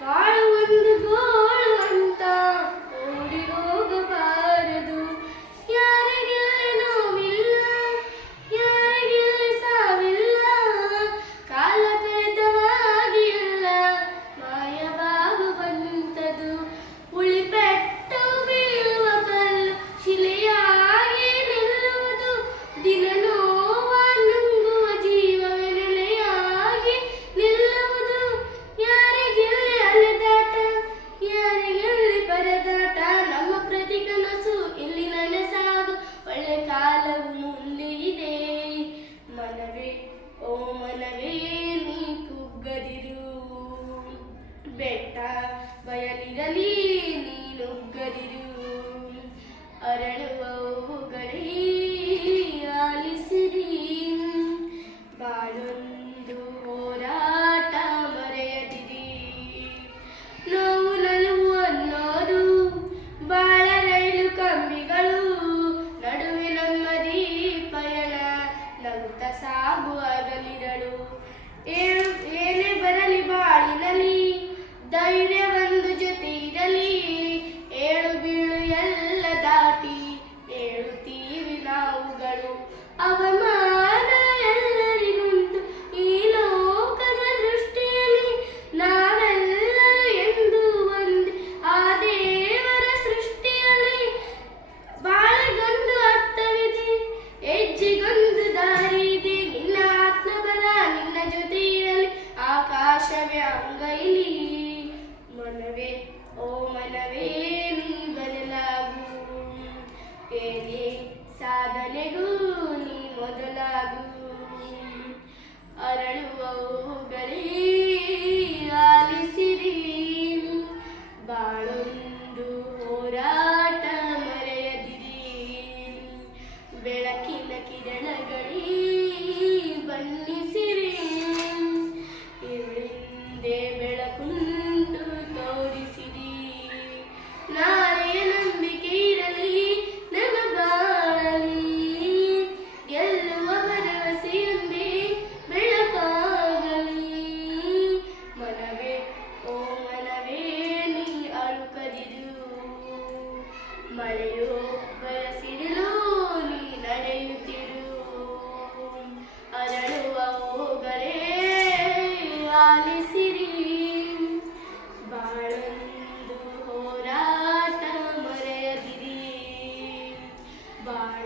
ಕಾಳು ಒಂದು ಗೋಳು ಅಂತ ಓಡಿ ಹೋಗಬಾರದು. ಯಾರಿಗೆಲ್ಲಿ ನೋವಿಲ್ಲ, ಯಾರಿಗೆಲ್ಲಿ ಸಾವಿಲ್ಲ, ಕಾಲ ಕಳೆದ ಹಾಗೆ ಎಲ್ಲ ಮಾಯವಾಗುವಂಥದು. ಉಳಿಪೆಟ್ಟು ಬೀಳುವ ಕಲ್ಲು ಶಿಲೆಯಾಗಿ ನಿಲ್ಲುವುದು, ದಿನ ನೋವ ನುಂಗುವ ಜೀವವೇ ನೆಲೆಯಾಗಿ ನಿಲ್ಲುವುದು. ಯಾರಿಗೆಲ್ಲಿ ಅಲೆದಾಟ, ಯಾರಿಗೆಲ್ಲಿ ಪರದಾಟ, ನಮ್ಮ ಪ್ರತಿ ಕನಸು ಇಲ್ಲಿ ನನಸಾಗು, ಒಳ್ಳೆ ಕಾಲವು ಮುಂದೆ ಇದೆ. ಮನವೇ ಓ ಮನವೇ ನೀ ಕುಗ್ಗದಿರು, ಬೆಟ್ಟ ಬಯಲಿರಲಿ ನೀ ನುಗ್ಗದಿರು. ಅರಳುವವುಗಳೇ ಆಲಿಸಿರಿ, ಬಾಳೊಂದು ಹೋರಾಟ ಮರೆಯದಿರಿ. ನೋವು ನಲುವು ಅನ್ನೋದು ಬಾಳ ರೈಲು ಕಂಬಿಗಳು, ನಡುವೆ ನಮ್ಮದಿ ಪಯಣ ನಗುತ್ತ ಸಾಗುವಾಗಲಿರಳು. ಏನೇ ಬರಲಿ ಬಾಳಿನಲ್ಲಿ ಧೈರ್ಯ ಒಂದು ಜೊತೆ ಇರಲಿ. ಏಳು ಬೀಳು ಎಲ್ಲ ದಾಟಿ ಏಳುತ್ತೀವಿ ನಾವುಗಳು. ಅವಮಾನ ಎಲ್ಲರಿಗುಂಟು ಈ ಲೋಕದ ದೃಷ್ಟಿಯಲ್ಲಿ, ನಾವೆಲ್ಲರೂ ಎಂದು ಒಂದೇ ಆ ದೇವರ ಸೃಷ್ಟಿಯಲ್ಲಿ. ಬಾಳಿಗೊಂದು ಅರ್ಥವಿದೆ, ಹೆಜ್ಜೆಗೊಂದು ದಾರಿ ಇದೆ, ನಿನ್ನ ಆತ್ಮಬಲ ನಿನ್ನ ಜೊತೆ ಇರಲಿ, ಆಕಾಶವೇ ಅಂಗೈಲಿ. ಮನವೇ ಓ ಮನವೇ ನೀ ಬದಲಾಗು, ಏನೇ ಸಾಧನೆಗೂ ನೀ ಮೊದಲಾಗು. ಅರಳುವವುಗಳೇ ಆಲಿಸಿರಿ, ಬಾಳೊಂದು ಹೋರಾಟ ಮರೆಯದಿರಿ. ಬೆಳಕಿನ ಕಿರಣಗಳೇ ಬಣ್ಣಿಸಿರಿ, ഇരുളിന്റെ ಬೆಳಕುಂಟು ತೋರಿಸಿರಿ. ನಾಳೆಯ ನಂಬಿಕೆ ಇರಲಿ ನಮ್ಮ ಬಾಳಲಿ, ಗೆಲ್ಲುವ ಭರವಸೆಯೊಂದೇ ಬೆಳಕಾಗಲಿ. ಮನವೇ ಓ ಮನವೇ ನೀ ಅಳುಕದಿರು, ಮಳೆಯೋ ಬರಸಿಡಲು ನೀ ನಡೆಯುತ್ತಿರು. ಅರಳುವವುಗಳೇ ಆಲಿಸಿರಿ, ಬಾಳೊಂದು ಹೋರಾಟ ಮರೆಯದಿರಿ. ಬಾಳ